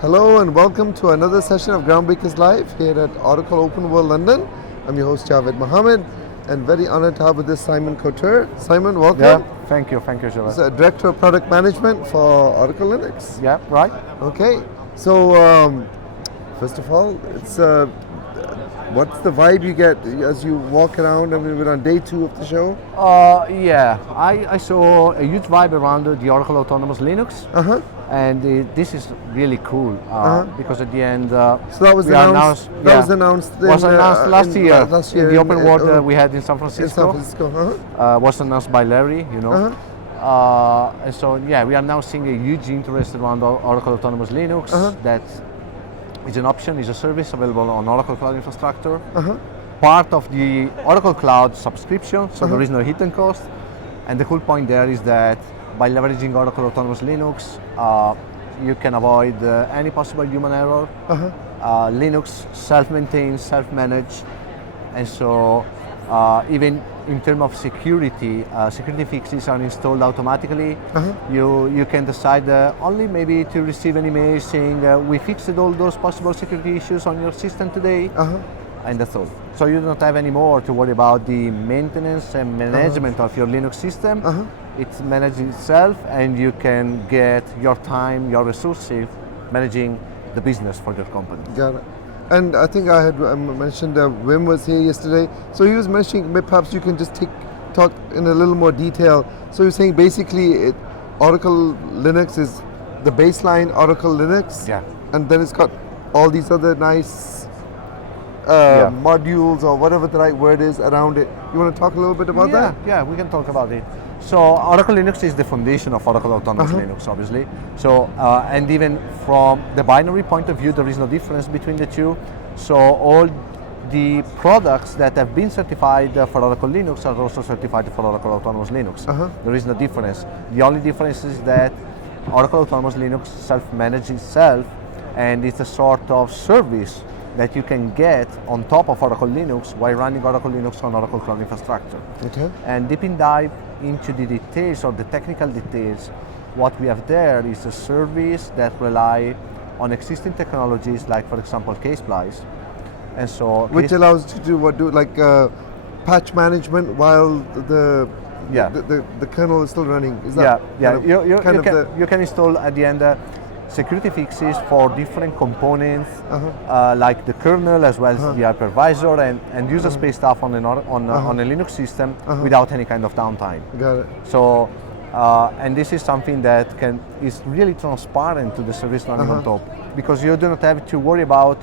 Hello and welcome to another session of Groundbreakers Live here at Oracle Open World London. I'm your host Javed Mohammed and very honored to have with us Simon Coter. Simon, welcome. Yeah, thank you, Javed. He's a Director of Product Management for Oracle Linux. Yeah, right. Okay, so first of all, it's what's the vibe you get as you walk around? I mean, we're on day 2 of the show. I saw a huge vibe around the Oracle Autonomous Linux. And this is really cool because at the end, so that was announced. Was announced last year. Last year in the open world we had in San Francisco. Was announced by Larry, you know. And so yeah, we are now seeing a huge interest around Oracle Autonomous Linux. That is an option, is a service available on Oracle Cloud Infrastructure. Part of the Oracle Cloud subscription, so there is no hidden cost. And the cool point there is that by leveraging Oracle Autonomous Linux, you can avoid any possible human error. Linux self-maintained, self-managed, and so even in terms of security, security fixes are installed automatically. You can decide only maybe to receive an email saying we fixed all those possible security issues on your system today. And that's all. So you don't have any more to worry about the maintenance and management of your Linux system. It manages itself, and you can get your time, your resources, managing the business for your company. Got it. And I think I had mentioned Wim was here yesterday. So he was mentioning, perhaps you can just talk in a little more detail. So you're saying basically Oracle Linux is the baseline Oracle Linux, and then it's got all these other nice modules or whatever the right word is around it. You want to talk a little bit about that? Yeah, we can talk about it. So Oracle Linux is the foundation of Oracle Autonomous Linux, obviously. So and even from the binary point of view, there is no difference between the two. So all the products that have been certified for Oracle Linux are also certified for Oracle Autonomous Linux. There is no difference. The only difference is that Oracle Autonomous Linux self-manages itself, and it's a sort of service that you can get on top of Oracle Linux while running Oracle Linux on Oracle Cloud Infrastructure. And deep in dive into the details or the technical details, what we have there is a service that rely on existing technologies like, for example, K-Splice. And so which allows you to do like patch management while the kernel is still running. Is that you can install at the end security fixes for different components, like the kernel as well as the hypervisor, and user space stuff on a Linux system without any kind of downtime. Got it. So, and this is something that is really transparent to the service running on top, because you do not have to worry about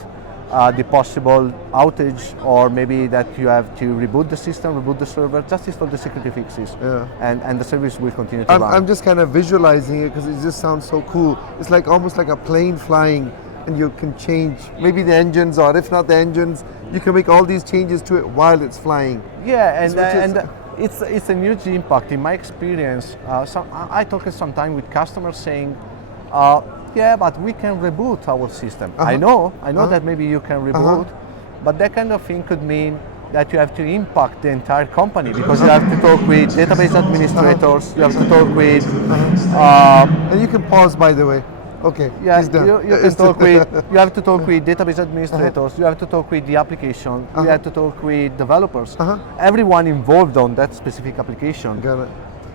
the possible outage, or maybe that you have to reboot the system, reboot the server, just install the security fixes, and the service will continue to run. I'm just kind of visualizing it because it just sounds so cool. It's like almost like a plane flying, and you can change maybe the engines, or if not the engines, you can make all these changes to it while it's flying. Yeah, and it's a huge impact. In my experience, I talk sometimes with customers saying, yeah, but we can reboot our system. I know that maybe you can reboot, but that kind of thing could mean that you have to impact the entire company, because you have to talk with database administrators, you have to talk with... and you can pause, by the way. Okay, yeah, you have to talk with database administrators, you have to talk with the application, you have to talk with developers. Everyone involved on that specific application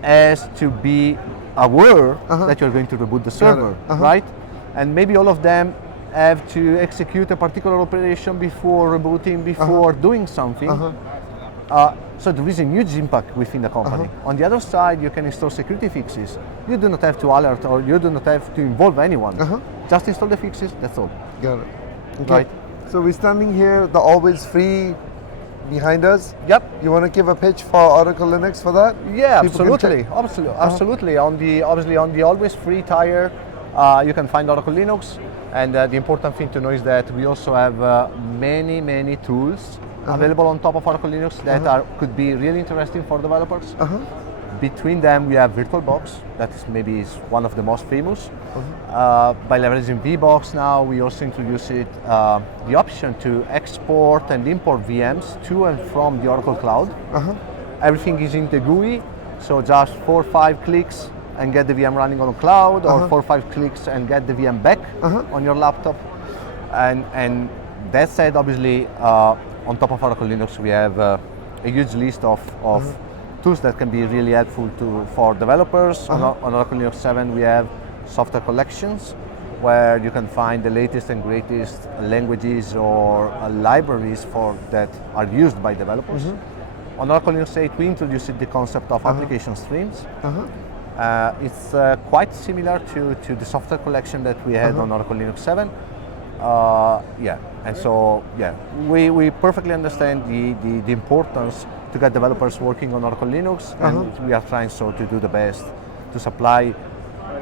has to be aware that you're going to reboot the server, right? And maybe all of them have to execute a particular operation before rebooting, before doing something. So there is a huge impact within the company. On the other side, you can install security fixes. You do not have to alert, or you do not have to involve anyone. Just install the fixes, that's all. Got it. Okay. Right. So we're standing here, the always free behind us. Yep. You want to give a pitch for Oracle Linux for that? Yeah, absolutely. Absolutely. On the always free tier, you can find Oracle Linux, and the important thing to know is that we also have many tools available on top of Oracle Linux that could be really interesting for developers. Between them, we have VirtualBox, that is maybe one of the most famous. By leveraging VBox now, we also introduce the option to export and import VMs to and from the Oracle Cloud. Everything is in the GUI, so just 4 or 5 clicks, and get the VM running on a cloud, or 4 or 5 clicks and get the VM back on your laptop. And that said, obviously, on top of Oracle Linux, we have a huge list of tools that can be really helpful for developers. On Oracle Linux 7, we have software collections, where you can find the latest and greatest languages or libraries that are used by developers. On Oracle Linux 8, we introduced the concept of application streams. It's quite similar to the software collection that we had on Oracle Linux 7. And so we perfectly understand the importance to get developers working on Oracle Linux, and we are trying to do the best to supply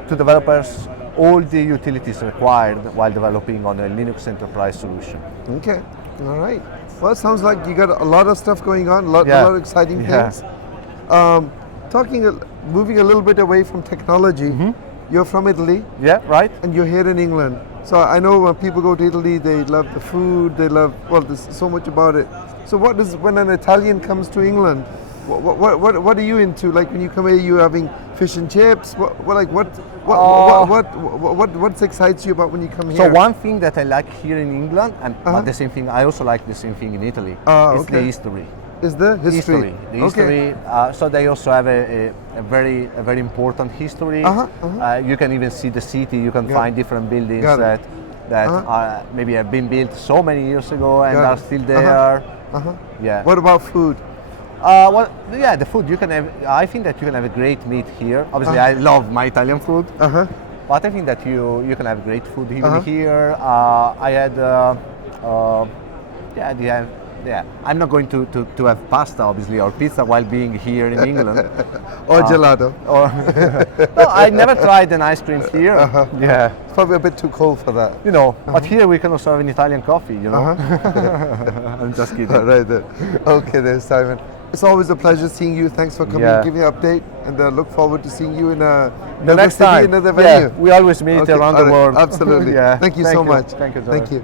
to developers all the utilities required while developing on a Linux enterprise solution. Okay, all right. Well, it sounds like you got a lot of stuff going on, a lot of exciting things. Moving a little bit away from technology, you're from Italy. Yeah, right. And you're here in England. So I know when people go to Italy, they love the food, there's so much about it. So when an Italian comes to England, what are you into? Like when you come here, you having fish and chips? What excites you about when you come here? So one thing that I like here in England, but the same thing, I also like the same thing in Italy, is the history. Is the history? The history. So they also have a very important history. You can even see the city. You can find different buildings that maybe have been built so many years ago and are still there. Yeah. What about food? The food you can have. I think that you can have a great meat here. Obviously, I love my Italian food, but I think that you can have great food even here. I had. I'm not going to have pasta, obviously, or pizza while being here in England. Or gelato. No, I never tried an ice cream here. Yeah, it's probably a bit too cold for that. But here we can also have an Italian coffee. I'm just kidding. Right there. Okay, there, Simon. It's always a pleasure seeing you. Thanks for coming, giving an update, and look forward to seeing you in the next time. Another venue. We always meet around the world. Absolutely. Thank you so much. Thank you. Thank you.